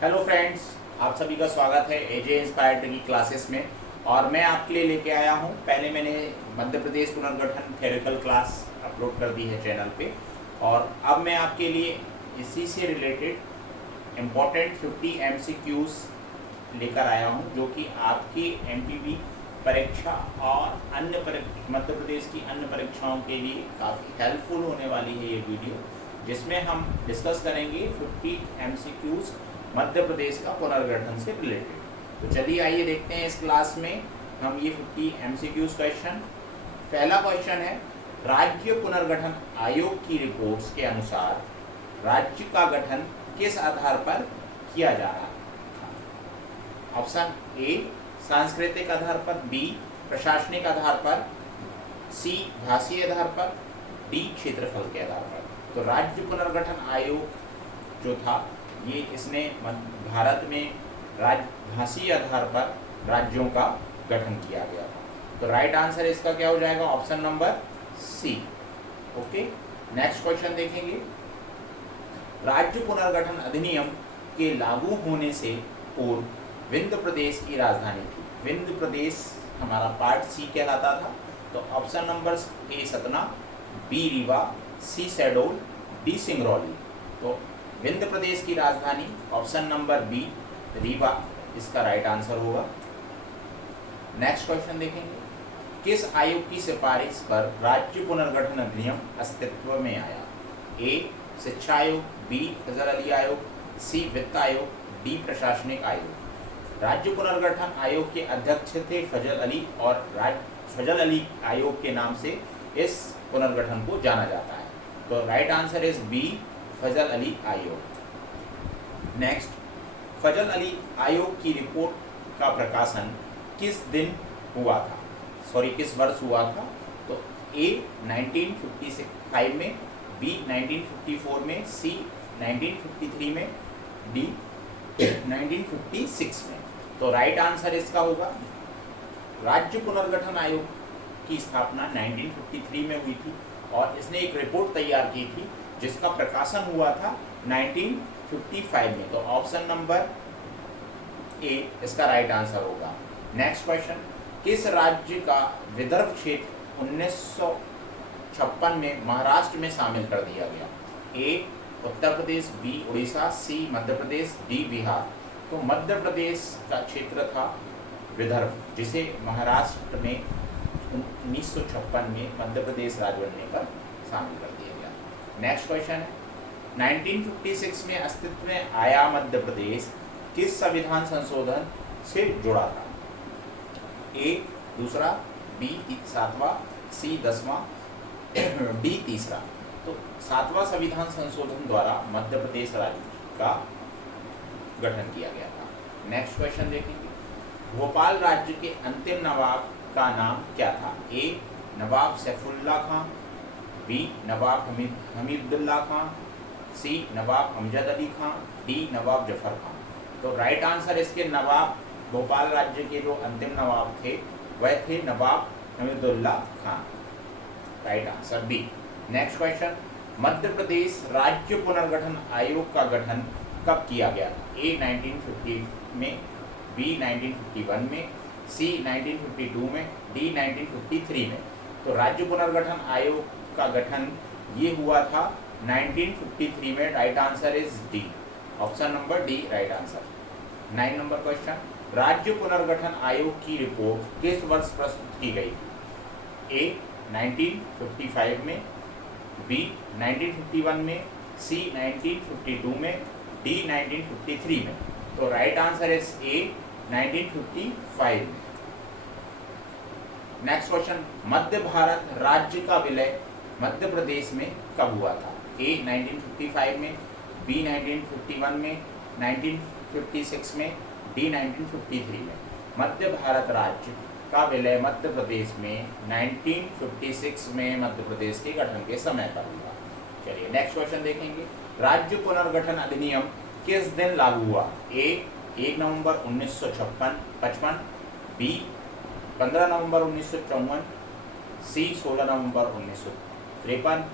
Hello friends, आप सभी का स्वागत है एजे इंस्पायर्ड की क्लासेस में। और मैं आपके लिए लेके आया हूँ, पहले मैंने मध्य प्रदेश पुनर्गठन थ्योरेटिकल क्लास अपलोड कर दी है चैनल पे, और अब मैं आपके लिए इसी से रिलेटेड इम्पोर्टेंट 50 एमसीक्यूज लेकर आया हूँ, जो कि आपकी एमपीबी परीक्षा और मध्य प्रदेश की अन्य परीक्षाओं के लिए काफ़ी हेल्पफुल होने वाली है ये वीडियो, जिसमें हम डिस्कस करेंगे 50 एमसीक्यूज मध्य प्रदेश का पुनर्गठन से रिलेटेड। तो चलिए आइए देखते हैं इस क्लास में हम ये 50 एमसीक्यूज क्वेश्चन। पहला क्वेश्चन है, राज्य पुनर्गठन आयोग की रिपोर्ट्स के अनुसार राज्य का गठन किस आधार पर किया जा रहा था? ऑप्शन ए सांस्कृतिक आधार पर, बी प्रशासनिक आधार पर, सी भाषीय आधार पर, डी क्षेत्रफल के आधार पर। तो राज्य पुनर्गठन आयोग जो था ये इसने भारत में भाषीय आधार पर राज्यों का गठन किया गया था। तो राइट आंसर इसका क्या हो जाएगा? Option number C. Okay, next question देखेंगे। राज्य पुनर्गठन अधिनियम के लागू होने से पूर्व विंध्य प्रदेश की राजधानी थी। विंध्य प्रदेश हमारा पार्ट सी कहलाता था। तो option number A Satna, B Rewa, C Shahdol, D Singrauli. तो विंध्य प्रदेश की राजधानी ऑप्शन नंबर बी रीवा इसका राइट आंसर होगा। नेक्स्ट क्वेश्चन देखेंगे, किस आयोग की सिफारिश पर राज्य पुनर्गठन अधिनियम अस्तित्व में आया? ए शिक्षा आयोग, बी फजल अली आयोग, सी वित्त आयोग, डी प्रशासनिक आयोग। राज्य पुनर्गठन आयोग के अध्यक्ष थे फजल अली, और फजल अली आयोग के नाम से इस पुनर्गठन को जाना जाता है। तो राइट आंसर इज बी फजल अली आयोग। नेक्स्ट, फजल अली आयोग की रिपोर्ट का प्रकाशन किस दिन हुआ था? किस वर्ष हुआ था? तो ए 1955 में, बी 1954 में, सी 1953 में, डी 1956 में। तो राइट आंसर इसका होगा, राज्य पुनर्गठन आयोग की स्थापना 1953 में हुई थी, और इसने एक रिपोर्ट तैयार की थी जिसका प्रकाशन हुआ था 1955 में। तो ऑप्शन नंबर ए इसका राइट आंसर होगा। नेक्स्ट क्वेश्चन, किस राज्य का विदर्भ क्षेत्र 1956 में महाराष्ट्र में शामिल कर दिया गया? ए उत्तर प्रदेश, बी उड़ीसा, सी मध्य प्रदेश, डी बिहार। तो मध्य प्रदेश का क्षेत्र था विदर्भ, जिसे महाराष्ट्र में 1956 में मध्य प्रदेश राज्य बनने पर शामिल कर दिया गया। नेक्स्ट क्वेश्चन है, 1956 में अस्तित्व में आया मध्य प्रदेश किस संविधान संशोधन से जुड़ा था? ए दूसरा, बी सातवां, सी 10वां, डी तीसरा। तो 7वां संविधान संशोधन द्वारा मध्य प्रदेश राज्य का गठन किया गया था। नेक्स्ट क्वेश्चन देखेंगे, भोपाल राज्य के अंतिम नवाब का नाम क्या था? ए नवाब सैफुल्ला खां, बी नवाब हमीदुल्ला खां, सी नवाब अमजद अली खां, डी नवाब जफर खां। तो राइट आंसर इसके नवाब, भोपाल राज्य के जो अंतिम नवाब थे वह थे Nawab Hamidullah Khan. Right answer B. Next question, Madhya Pradesh राज्य पुनर्गठन आयोग का गठन कब किया गया था? ए 1950 में, बी 1951 में, सी 1952 में, डी 1953 में। तो राज्य पुनर्गठन आयोग का गठन ये हुआ था 1953 में। Right answer is D, option number D right answer. 9 number question, राज्य पुनर्गठन आयोग की रिपोर्ट किस वर्ष प्रस्तुत की गई? ए 1955 में, बी 1951 में, सी 1952 में, डी 1953 में। तो राइट आंसर इज ए 1955 में। नेक्स्ट क्वेश्चन, मध्य भारत राज्य का विलय मध्य प्रदेश में कब हुआ था? ए 1955 में, बी 1951 में, 1956 में, डी 1953 में। मध्य भारत राज्य का विलय मध्य प्रदेश में 1956 में मध्य प्रदेश के गठन के समय पर हुआ। चलिए नेक्स्ट क्वेश्चन देखेंगे, राज्य पुनर्गठन अधिनियम किस दिन लागू हुआ? ए 1 नवंबर 1955, बी 15 नवंबर 1954, सी 16 नवंबर 1953,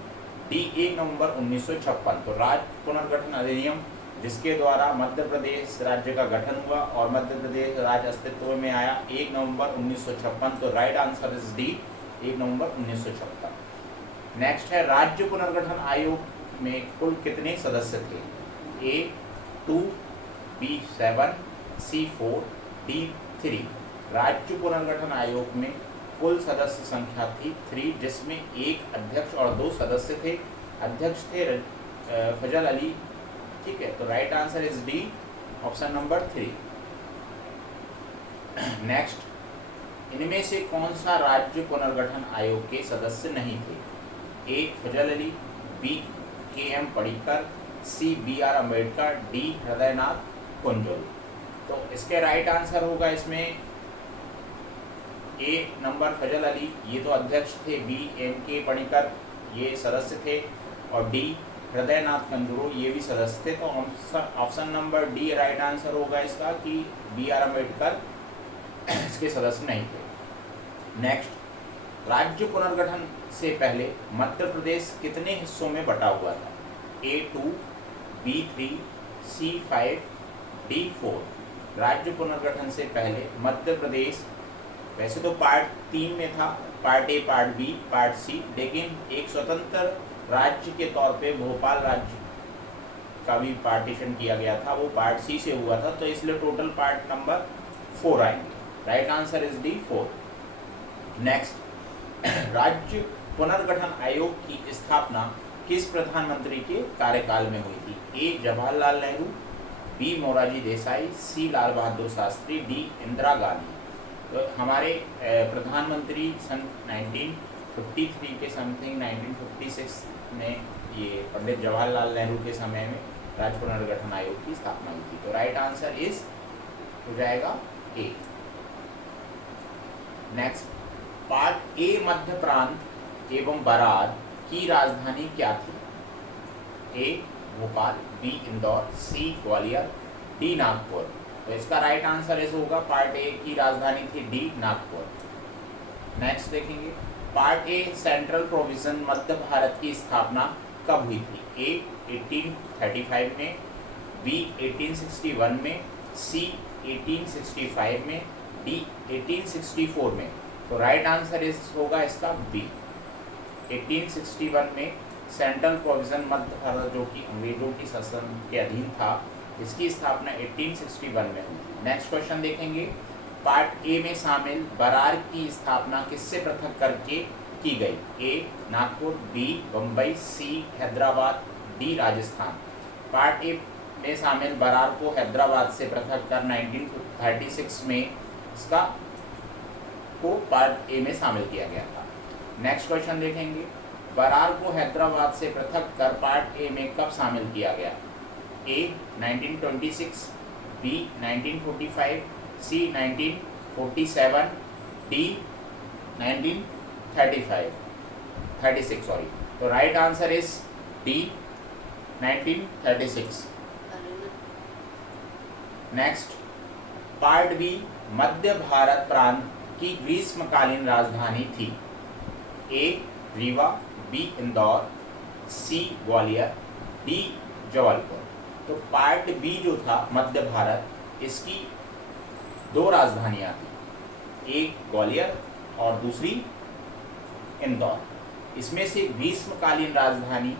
डी 1 नवंबर 1956। तो राज्य पुनर्गठन अधिनियम जिसके द्वारा मध्य प्रदेश राज्य का गठन हुआ और मध्य प्रदेश राज्य अस्तित्व में आया 1 नवंबर 1956। तो right answer is D, 1 November 1956। Next है राज्य पुनर्गठन आयोग में कुल कितने सदस्य थे? A 2, B 7, C 4, D 3। राज्य पुनर्गठन आयोग में कुल सदस्य संख्या थी 3, जिसमें एक अध्यक्ष और 2 सदस्य थे। अध्यक्ष थे फजल अली, ठीक है। तो right answer is D, option number 3। Next, इनमें से कौन सा राज्य पुनर्गठन आयोग के सदस्य नहीं थे? ए फजल अली, बी के.एम. पडिक्कर, सी बी.आर. अम्बेडकर, डी हृदयनाथ कुंजल। तो इसके राइट आंसर होगा इसमें ए नंबर फजल अली, ये तो अध्यक्ष थे। B MK. पडिक्कर, ये सदस्य थे। और डी हृदयनाथ कुंजल, ये भी सदस्य थे। तो option number D right answer होगा इसका कि बी.आर. अम्बेडकर इसके सदस्य नहीं थे। नेक्स्ट, राज्य पुनर्गठन से पहले मध्य प्रदेश कितने हिस्सों में बटा हुआ था? A 2, B 3, C 5, D 4। राज्य पुनर्गठन से पहले मध्य प्रदेश वैसे तो पार्ट 3 में था, part A, part B, part C, लेकिन एक स्वतंत्र राज्य के तौर पे भोपाल राज्य का भी पार्टीशन किया गया था, वो पार्ट सी से हुआ था। तो इसलिए टोटल पार्ट नंबर 4 आएंगे। Right answer is D 4। Next, राज्य पुनर्गठन आयोग की स्थापना किस प्रधानमंत्री के कार्यकाल में हुई थी? ए जवाहरलाल नेहरू, बी मोरारजी देसाई, सी लाल बहादुर शास्त्री, डी इंदिरा गांधी। तो हमारे प्रधानमंत्री सन 1953 के समथिंग 1956 में ये पंडित जवाहरलाल नेहरू के समय में राज्य पुनर्गठन आयोग की स्थापना हुई थी। तो राइट आंसर इज हो जाएगा ए। नेक्स्ट, पार्ट ए मध्य प्रांत एवं बरार की राजधानी क्या थी? ए Bhopal, B Indore, C Gwalior, D Nagpur. तो इसका राइट आंसर इस होगा पार्ट ए की राजधानी थी डी नागपुर। नेक्स्ट देखेंगे, पार्ट ए सेंट्रल प्रोविजन मध्य भारत की स्थापना कब हुई थी? ए 1835 में, बी 1861 में, सी 1865 में, डी 1864 में। तो राइट आंसर इस होगा इसका बी, 1861 में सेंट्रल प्रोविजन मध्य भारत जो कि अंग्रेजों की शासन के अधीन था, इसकी स्थापना 1861 में हुई। नेक्स्ट क्वेश्चन देखेंगे, पार्ट ए में शामिल बरार की स्थापना किससे पृथक करके की गई? A Nagpur, B Bombay, C Hyderabad, D Rajasthan. Part A में शामिल बरार को हैदराबाद से पृथक कर 1936 में इसका को पार्ट ए में शामिल किया गया था। नेक्स्ट क्वेश्चन देखेंगे, बरार को हैदराबाद से पृथक कर पार्ट ए में कब शामिल किया गया? A 1926, B 1945, C 1947, D 1936 sorry. तो right answer is D 1936। Next, part B Madhya Bharat प्रांत की ग्रीष्मकालीन राजधानी थी। A Rewa, B Indore, C Gwalior, D Jabalpur. तो पार्ट बी जो था मध्य भारत, इसकी 2 राजधानियां थी, एक ग्वालियर और दूसरी इंदौर। इसमें से ग्रीष्मकालीन राजधानी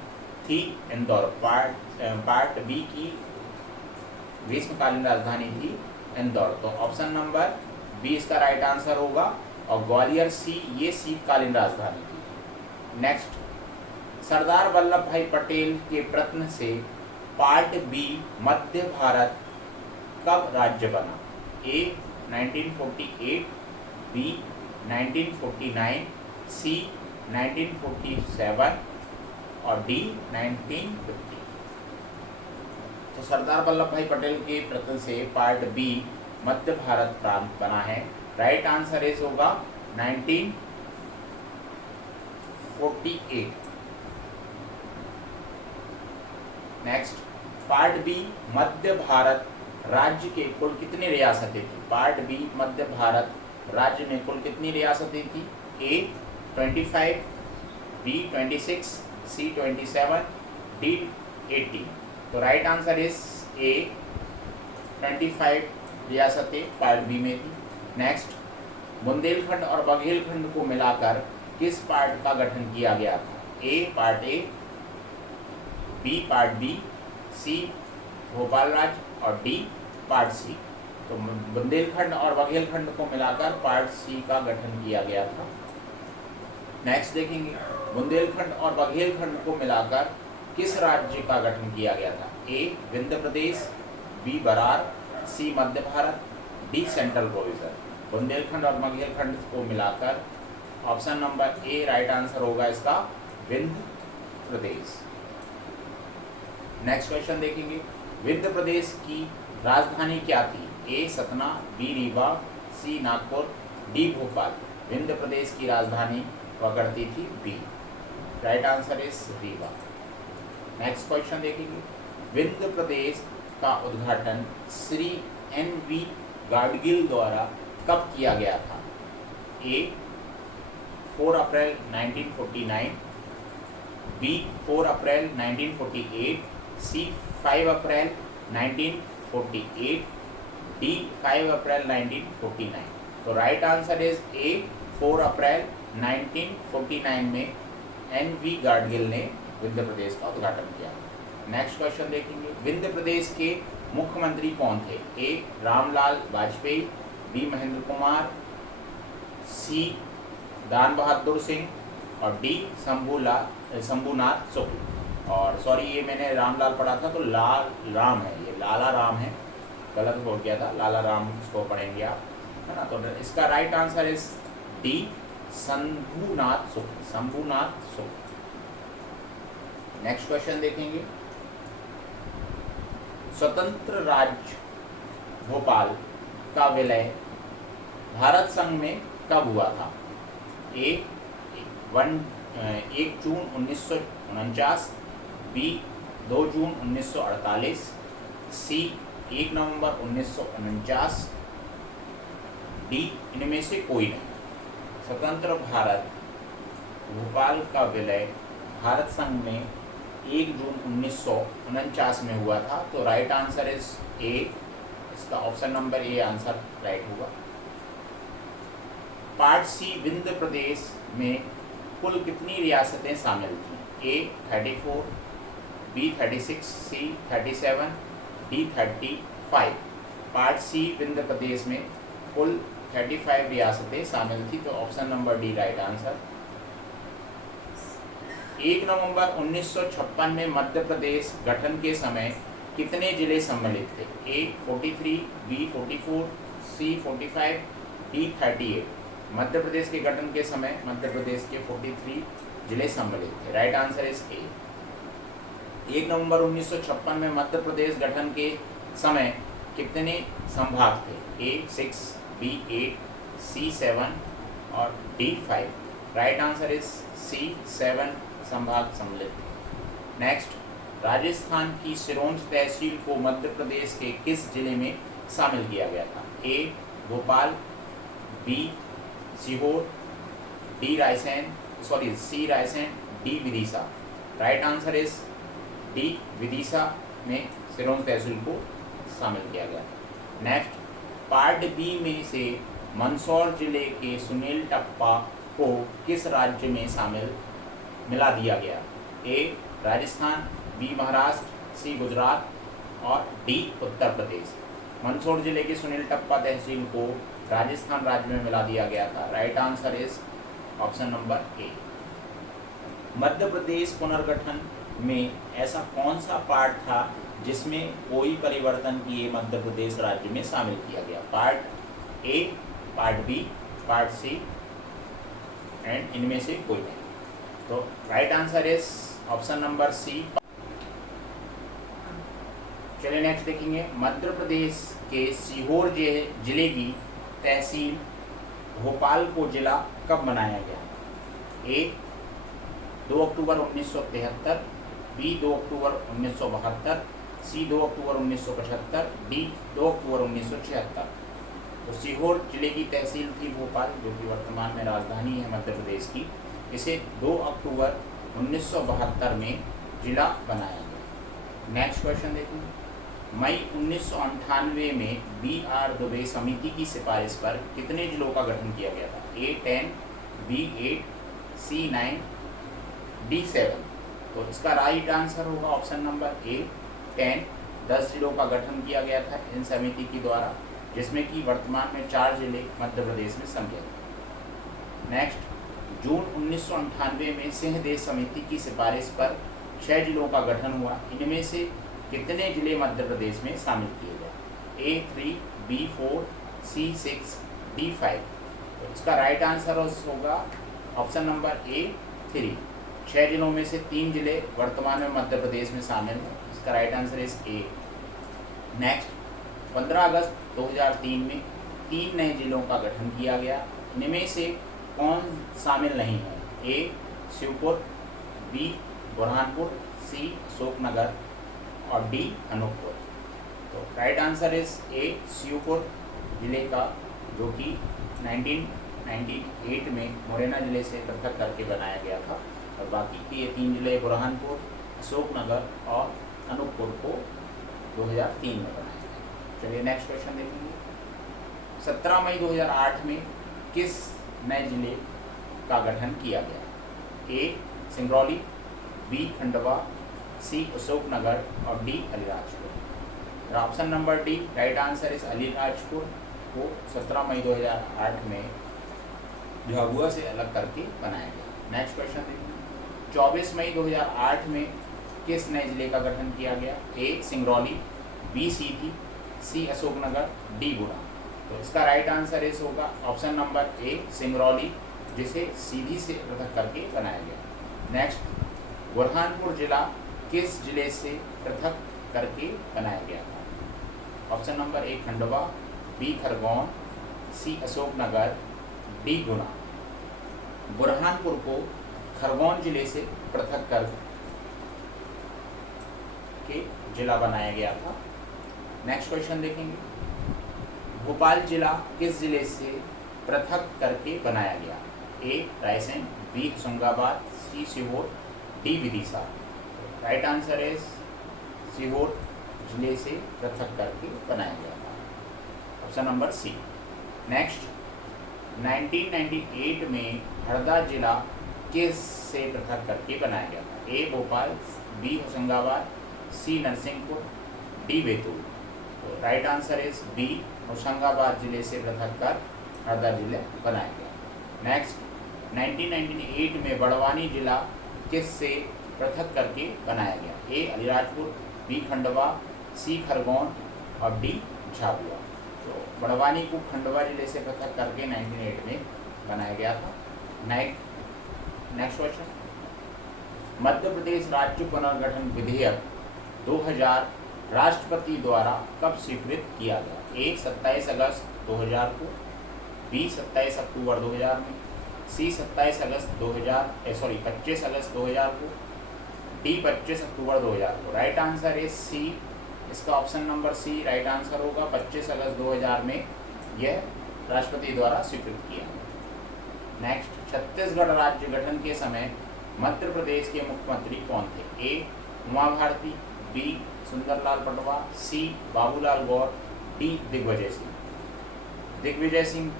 थी इंदौर। पार्ट बी की ग्रीष्मकालीन राजधानी थी इंदौर। तो ऑप्शन नंबर बी इसका राइट आंसर होगा। और ग्वालियर सी, ये शीतकालीन राजधानी थी। नेक्स्ट, सरदार वल्लभ भाई पटेल के प्रयत्न से पार्ट बी मध्य भारत कब राज्य बना? ए 1948, बी 1949, सी 1947 और डी 1950। तो सरदार वल्लभ भाई पटेल के प्रयत्न से पार्ट बी मध्य भारत प्रांत बना है। राइट आंसर इस होगा 1948। Next, part B Madhya Bharat राज्य के कुल कितनी रियासतें थी? पार्ट बी मध्य भारत राज्य में कुल कितनी रियासतें थी? ए 25, बी 26, सी 27, डी 18। तो राइट आंसर इज ए 25 रियासतें पार्ट बी में थी। नेक्स्ट, बुंदेलखंड और बघेलखंड को मिलाकर किस पार्ट का गठन किया गया था? A part A, B part B, C Bhopal राज्य और डी पार्ट सी। तो बुंदेलखंड और बघेलखंड को मिलाकर पार्ट सी का गठन किया गया था। नेक्स्ट देखेंगे, बुंदेलखंड और बघेलखंड को मिलाकर किस राज्य का गठन किया गया था? A Vindhya Pradesh, B Berar, C Madhya Bharat, D central province. Bundelkhand और बघेलखंड को मिलाकर option number A right answer होगा इसका विंध्य प्रदेश। नेक्स्ट क्वेश्चन देखेंगे, विंध्य प्रदेश की राजधानी क्या थी? A Satna, B Rewa, C Nagpur, D Bhopal. Vindhya Pradesh की राजधानी हुआ करती थी B, right answer is Rewa. Next question देखेंगे, विंध्य प्रदेश का उद्घाटन श्री NV गाडगिल द्वारा कब किया गया था? ए 4 अप्रैल 1949, बी 4 अप्रैल 1948, सी 5 अप्रैल 1948, डी 5 अप्रैल 1949। तो राइट आंसर इज ए 4 अप्रैल 1949 में NV गाडगिल ने विंध्य प्रदेश का उद्घाटन किया। नेक्स्ट क्वेश्चन देखेंगे, विंध्य प्रदेश के मुख्यमंत्री कौन थे? ए रामलाल वाजपेयी, बी महेंद्र कुमार, सी दान बहादुर सिंह और डी शंभूनाथ शुक्ल। और सॉरी, ये मैंने रामलाल पढ़ा था तो लाल राम है, ये लाला राम है, गलत बोल गया था, लाला राम इसको पढ़ेंगे आप, है ना। तो इसका right answer is D Shambhunath Shukla, Shambhunath Shukla. Next question देखेंगे, स्वतंत्र राज्य भोपाल का विलय भारत संघ में कब हुआ था? ए 1 जून 1949, बी 2 जून 1948, सी 1 नवंबर 1949, डी इनमें से कोई नहीं। स्वतंत्र भारत भोपाल का विलय भारत संघ में 1 जून 1949 में हुआ था। तो राइट आंसर इज ए, इसका option number A answer right होगा। पार्ट सी विंध्य प्रदेश में कुल कितनी रियासतें शामिल थी? ए 34, बी 36, सी 37, डी 35। पार्ट सी विंध्य प्रदेश में कुल 35 रियासतें शामिल थी। तो option number D right answer. 1 नवंबर 1956 में मध्य प्रदेश गठन के समय कितने जिले सम्मिलित थे? ए 43, बी 44, सी 45, डी 38। मध्य प्रदेश के गठन के समय मध्य प्रदेश के 43 जिले सम्मिलित थे। Right answer is a. 1 नवंबर 1956 में मध्य प्रदेश गठन के समय कितने संभाग थे? ए 6, बी 8, सी 7 और D 5। Right answer is C 7 संभाग सम्मिलित थे। नेक्स्ट, राजस्थान की सिरोंज तहसील को मध्य प्रदेश के किस जिले में शामिल किया गया था? A Bhopal, B Sehore, D C Raisen, D Vidisha. Right answer is D Vidisha में सिरोंज तहसील को शामिल किया गया। नेक्स्ट, पार्ट बी में से मंदसौर जिले के सुनील टप्पा को किस राज्य में मिला दिया गया? ए राजस्थान, बी महाराष्ट्र, सी गुजरात और डी उत्तर प्रदेश। मंदसौर जिले के सुनील टप्पा तहसील को राजस्थान राज्य में मिला दिया गया था। Right answer is option number A. Madhya Pradesh पुनर्गठन में ऐसा कौन सा पार्ट था जिसमें कोई परिवर्तन किए मध्य प्रदेश राज्य में शामिल किया गया? Part A, part B, part C and इनमें से कोई नहीं। तो right answer is option number C. चलिए नेक्स्ट देखेंगे, मध्य प्रदेश के सीहोर जिले की तहसील भोपाल को जिला कब बनाया गया? ए 2 अक्टूबर 1973, बी 2 अक्टूबर 1972, सी 2 अक्टूबर 1975, डी 2 अक्टूबर 1976। तो सीहोर जिले की तहसील थी भोपाल, जो कि वर्तमान में राजधानी है मध्य प्रदेश की। इसे 2 अक्टूबर 1972 में जिला बनाया गया। नेक्स्ट क्वेश्चन देखेंगे, मई 1998 में B.R. दुबे समिति की सिफारिश पर कितने जिलों का गठन किया गया था? A10, B8, C9, D7। तो इसका राइट आंसर होगा ऑप्शन नंबर A10। 10 जिलों का गठन किया गया था इन समिति के द्वारा, जिसमें कि वर्तमान में 4 जिले मध्य प्रदेश में सम्मिलित हैं। नेक्स्ट, जून 1998 में सिंहदेव समिति की सिफारिश पर 6 जिलों का गठन हुआ। इनमें से कितने जिले मध्य प्रदेश में शामिल किए गए? A3, B4, C6, D5। तो इसका राइट आंसर होगा ऑप्शन नंबर A3। 6 जिलों में से 3 जिले वर्तमान में मध्य प्रदेश में शामिल हैं। इसका right answer is A। Next, 15 अगस्त 2003 में 3 नए जिलों का गठन किया गया। इनमें से कौन शामिल नहीं है? A Shivpur, B Burhanpur, C Ashoknagar और D अनूपपुर। तो right answer is A Shivpur जिले का, जो कि 1998 में मुरैना जिले से पृथक करके बनाया गया था, और बाकी के ये 3 जिले बुरहानपुर, अशोकनगर और अनूपपुर को 2003 में बनाया गया। चलिए नेक्स्ट क्वेश्चन देखेंगे। 17 मई 2008 में किस नए जिले का गठन किया गया? A Singrauli, B Khandwa, C Ashoknagar और D Alirajpur. Option number D right answer इस अलीराजपुर को 17 मई 2008 में झाबुआ से अलग करके बनाया गया। नेक्स्ट क्वेश्चन देखिए। 24 मई 2008 में किस नए जिले का गठन किया गया? A Singrauli, B Sidhi, C Ashoknagar, D गुना। तो इसका राइट आंसर इस होगा ऑप्शन नंबर A सिंगरौली, जिसे सीधी से पृथक करके बनाया गया। नेक्स्ट, बुरहानपुर जिला किस जिले से पृथक करके बनाया गया था? Option number A Khandwa, B Khargone, C Ashoknagar, D गुना। बुरहानपुर को खरगोन जिले से पृथक कर के जिला बनाया गया था। नेक्स्ट क्वेश्चन देखेंगे। भोपाल जिला किस जिले से पृथक करके बनाया गया? A Raisen, B Hoshangabad, C Sehore, D Vidisha. Right answer is Sehore जिले से पृथक करके बनाया गया था, ऑप्शन नंबर C। नेक्स्ट, 1998 में हरदा जिला किस से पृथक करके बनाया गया था? A Bhopal, B Hoshangabad, C Narsinghpur, D Betul. तो right answer is B Hoshangabad जिले से पृथक कर हरदा जिले बनाया गया। नेक्स्ट, 1998 में बड़वानी जिला किस से पृथक करके बनाया गया? A Alirajpur, B Khandwa, C Khargone और D झाबुआ। तो बड़वानी को खंडवा जिले से पृथक करके 1998 में बनाया गया था। Next question. मध्य प्रदेश राज्य पुनर्गठन विधेयक 2000 राष्ट्रपति द्वारा कब स्वीकृत किया गया? A 27 अगस्त 2000 को, B 27 अक्टूबर 2000 में, C 25 अगस्त 2000 को, D 25 अक्टूबर 2000 को। Right answer is C। इसका option number C right answer होगा। 25 अगस्त 2000 में यह राष्ट्रपति द्वारा स्वीकृत किया। नेक्स्ट, छत्तीसगढ़ राज्य गठन के समय मध्य प्रदेश के मुख्यमंत्री कौन थे? A Uma Bharti, B Sundarlal Patwa, C Babulal Gaur, D Digvijay Singh. Digvijay Singh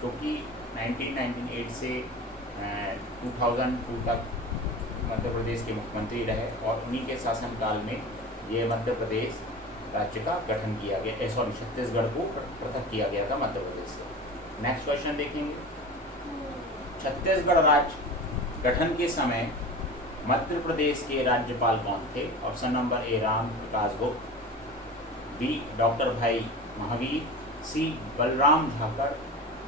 क्योंकि 1998 से 2002 तक मध्य प्रदेश के मुख्यमंत्री रहे, और उन्हीं के शासनकाल में ये मध्य प्रदेश राज्य का गठन किया गया, छत्तीसगढ़ को पृथक किया गया था मध्य प्रदेश से। नेक्स्ट क्वेश्चन देखेंगे। छत्तीसगढ़ राज्य गठन के समय मध्य प्रदेश के राज्यपाल कौन थे? Option number A Ram Prakash गुप्त, B डॉक्टर भाई महावीर, C बलराम झाकड़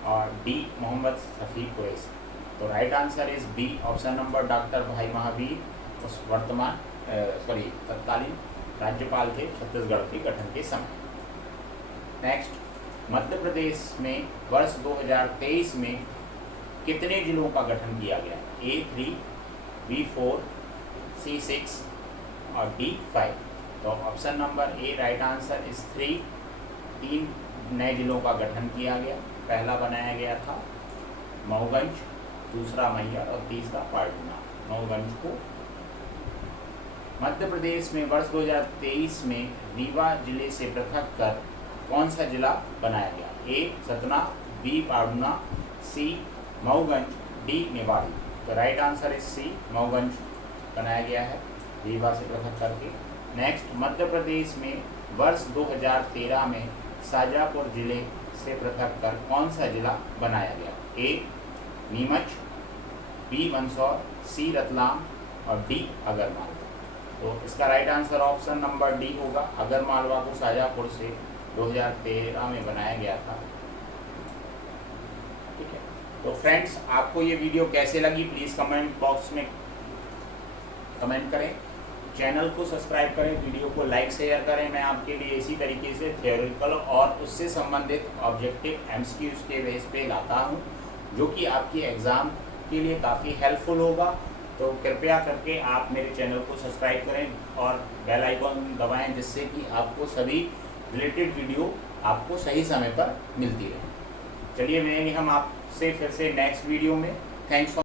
और D मोहम्मद शफी कुरैशी। तो right answer is B option number doctor भाई महावीर उस तत्कालीन राज्यपाल थे छत्तीसगढ़ के गठन के समय। नेक्स्ट, मध्य प्रदेश में वर्ष 2023 में कितने जिलों का गठन किया गया? A3, B4, C6 और D5। तो option number A right answer इस 3 नए जिलों का गठन किया गया। पहला बनाया गया था मऊगंज, दूसरा मैहर और तीसरा पाटना। मऊगंज को मध्य प्रदेश में वर्ष 2023 में रीवा जिले से पृथक कर कौन सा जिला बनाया गया? A Satna, B Pandhurna, C Mauganj, D Niwari. तो right answer is C, Mauganj बनाया गया है रीवा से पृथक करके। नेक्स्ट, मध्य प्रदेश में वर्ष 2013 में शाजापुर जिले से पृथक कर कौन सा जिला बनाया गया? ए नीमच, बी मंदसौर, सी रतलाम और डी आगरमालवा। तो इसका right answer option number D होगा। आगरमालवा को शाजापुर से 2013 में बनाया गया था। ठीक है, तो फ्रेंड्स आपको ये वीडियो कैसे लगी प्लीज़ कमेंट बॉक्स में कमेंट करें। चैनल को सब्सक्राइब करें, वीडियो को लाइक शेयर करें। मैं आपके लिए इसी तरीके से थ्योरेटिकल और उससे संबंधित ऑब्जेक्टिव एमसीक्यूज के बेस पे लाता हूँ, जो कि आपकी एग्ज़ाम के लिए काफ़ी हेल्पफुल होगा। तो कृपया करके आप मेरे चैनल को सब्सक्राइब करें और बेल आइकॉन दबाएं, जिससे कि आपको सभी रिलेटेड वीडियो आपको सही समय पर मिलती रहे। चलिए मिलेंगे हम आपसे फिर से नेक्स्ट वीडियो में। Thanks for